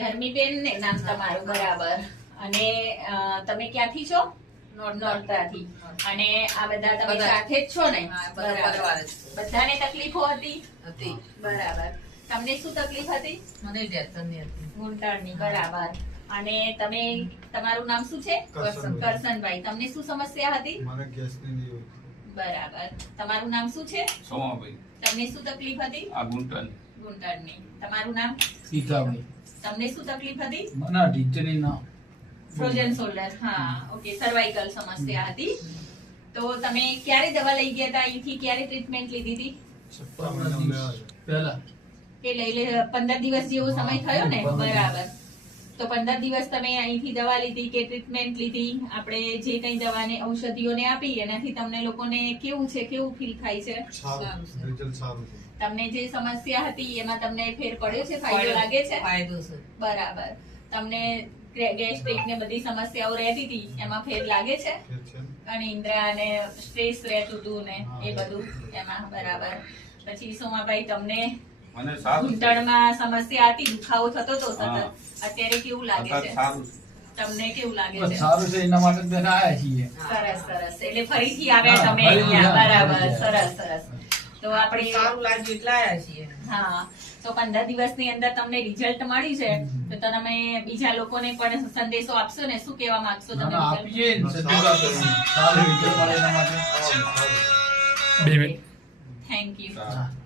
ધર્મીબેન ને નામ તમારું, બરાબર. અને તમે ક્યાંથી છો? નોરતાથી. અને આ બધા તમે સાથે જ છો ને? બરાબર. બધાને તકલીફો હતી? બરાબર. તમને શું તકલીફ હતી? મને વ્યસનની હતી. ઘૂંટણની, બરાબર. અને તમે, તમારું નામ શું છે? કરસનભાઈ. તમને શું સમસ્યા હતી? મને ગેસની લીવર. બરાબર. તમારું નામ શું છે? સોમાભાઈ. તમને શું તકલીફ હતી? આ ઘૂંટણની. તમારું નામ? સીતાભાઈ. તમને શું તકલીફ હતી? મને ઢીચની ના ફ્રોઝન શોલ્ડર. હા, ઓકે. સર્વાઇકલ સમસ્યા હતી. તો તમે ક્યારે દવા લઈ ગયા હતા અહીંથી? ક્યારે ટ્રીટમેન્ટ લીધી હતી? 17 મહિના પહેલા કે લઈ 15 દિવસ જેવો સમય થયો ને? બરાબર. તો 15 દિવસ તમે અહીંથી દવા લીધી કે ટ્રીટમેન્ટ લીધી? આપણે જે કઈ દવાને ઔષધિઓને આપી એનાથી તમને લોકોને કેવું છે, કેવું ફીલ થાય છે? સારું, રિઝલ્ટ સારું છે. તમને જે સમસ્યા હતી એમાં તમને ફેર પડ્યો છે? ફાયદો લાગે છે? ફાયદો છે. બરાબર. તમને ગેસ્ટ્રિક ને બધી સમસ્યાઓ રહેતી હતી એમાં ફેર લાગે છે? ઠીક છે. અને ઇન્દ્રા અને સ્ટ્રેસ રહેતું હતું ને એ બધું એમાં, બરાબર. પછી સોમાભાઈ, તમને મને સારું છે. ઘૂંટણમાં સમસ્યા હતી, દુખાવો થતો હતો સતત, હા. અત્યારે કેવું લાગે અત્યારે છે? સારું. તમને કેવું લાગે બસ છે? સારું છે એના માટે બેન આયા છીએ. સરસ સરસ. એટલે ફરીથી આવ્યા હા, તમે ફરીથી અહીંયા, આવ્યા. બરાબર. સરસ સરસ. તો આપણે સારું લાગ્યું એટલે આયા છીએ. હા, તો 15 દિવસની અંદર તમને રિઝલ્ટ મળ્યું છે, તો તમે બીજા લોકોને પણ સંદેશો આપશો ને? શું કહેવા માંગશો તમે? ના, આપીએ ને, સજ્જડ આપીએ. સારું રિઝલ્ટ મળે એના માટે. સારું. 2 મિનિટ. Thank you. સારું.